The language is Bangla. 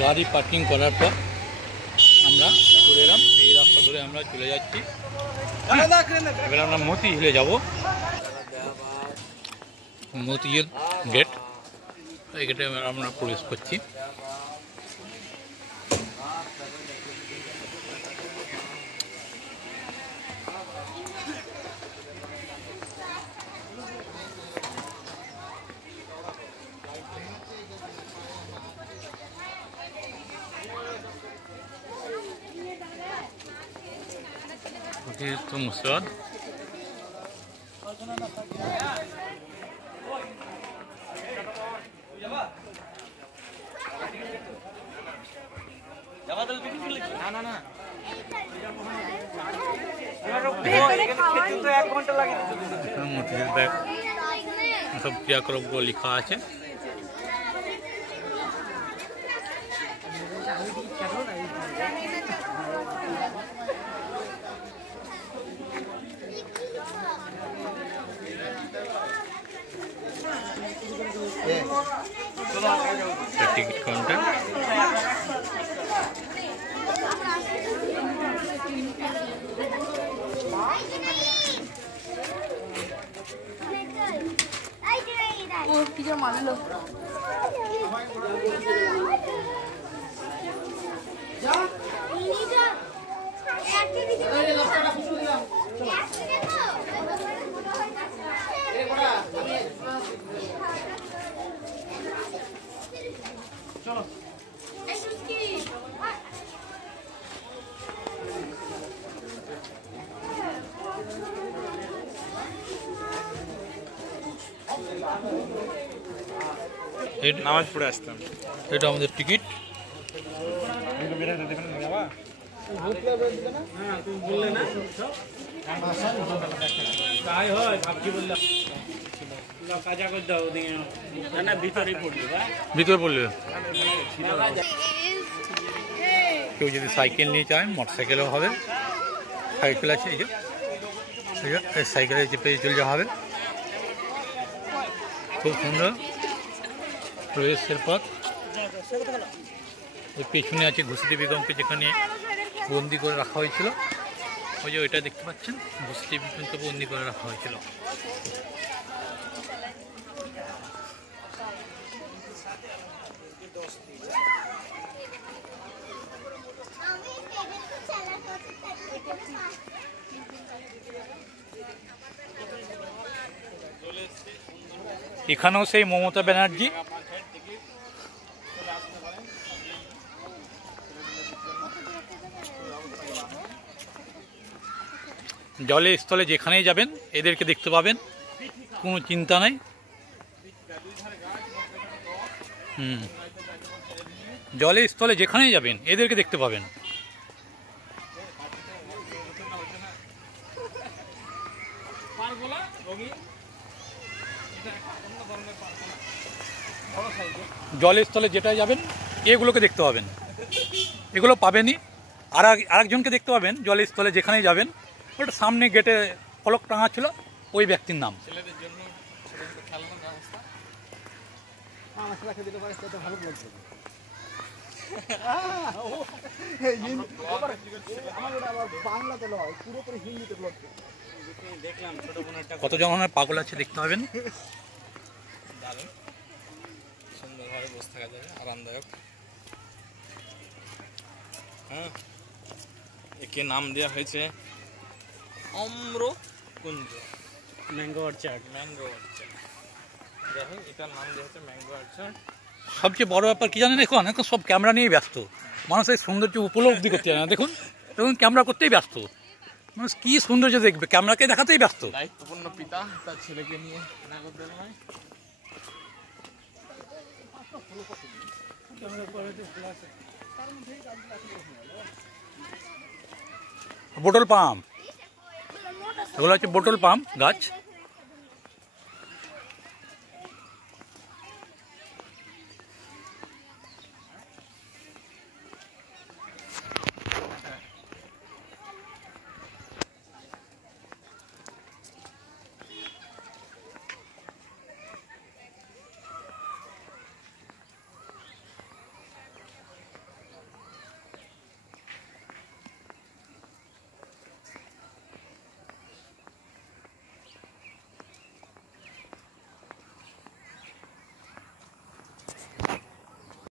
গাড়ি পার্কিং করার পর আমরা চলে এলাম, এই রাস্তা ধরে আমরা চলে যাচ্ছি। এবার আমরা মতিঝিলে যাব। মতিঝিল গেট, এই গেটে আমরা প্রবেশ করছি। তো মুর্শিদাবাদ সব ক্রিয়াকলাপগুলো লেখা আছে। টিকিট কাউন্টার, নামাজ পড়ে আসতাম। এটা আমাদের টিকিট। ভিতরে পড়লে কেউ যদি সাইকেল নিয়ে চায় মোটরসাইকেলও হবে, সাইকেল আছে এই যে, সাইকেলে চেপে চলে যাওয়া হবে। খুব সুন্দর প্রবেশের পথ। পেছনে আছে ঘুষিটি বেগমকে যেখানে বন্দি করে রাখা হয়েছিল, ওই যে ওইটা দেখতে পাচ্ছেন, ঘুষিটি বেগমকে বন্দি করে রাখা হয়েছিল। এখানেও সেই মমতা ব্যানার্জি, জলে স্থলে যেখানেই যাবেন এদেরকে দেখতে পাবেন, কোনো চিন্তা নাই। জলে স্থলে যেখানেই যাবেন এদেরকে দেখতে পাবেন। জলের স্থলে যেটাই যাবেন এগুলোকে দেখতে পাবেন, এগুলো পাবেনই। আরেকজনকে দেখতে পাবেন জলের স্থলে যেখানেই যাবেন, ওটা সামনে গেটে ফলক টাঙা ছিল, ওই ব্যক্তির নাম। কত জনের পাগল আছে দেখতে পাবেন। সুন্দরভাবে বসে থাকা যাবে, আরামদায়ক। হ্যাঁ, একে নাম দেওয়া হয়েছে অম্রকুঞ্জ, ম্যাঙ্গো অর্চার্ড। যাই হোক, এটার নাম দেওয়া হচ্ছে ম্যাঙ্গো অর্চার্ড। সবচেয়ে বড় ব্যাপার কি জানেন, এখন সব ক্যামেরা নিয়ে ব্যস্ত। মানুষের সৌন্দর্য উপলব্ধি করতে জানে না। দেখুন ক্যামেরা করতেই ব্যস্ত মানুষ, কি সৌন্দর্য দেখবে, ক্যামেরাকে দেখাতেই ব্যস্ত। দায়িত্বপূর্ণ পিতা তার ছেলেকে নিয়ে বোটল পাম্প, এগুলো হচ্ছে বোটল পাম্প গাছ।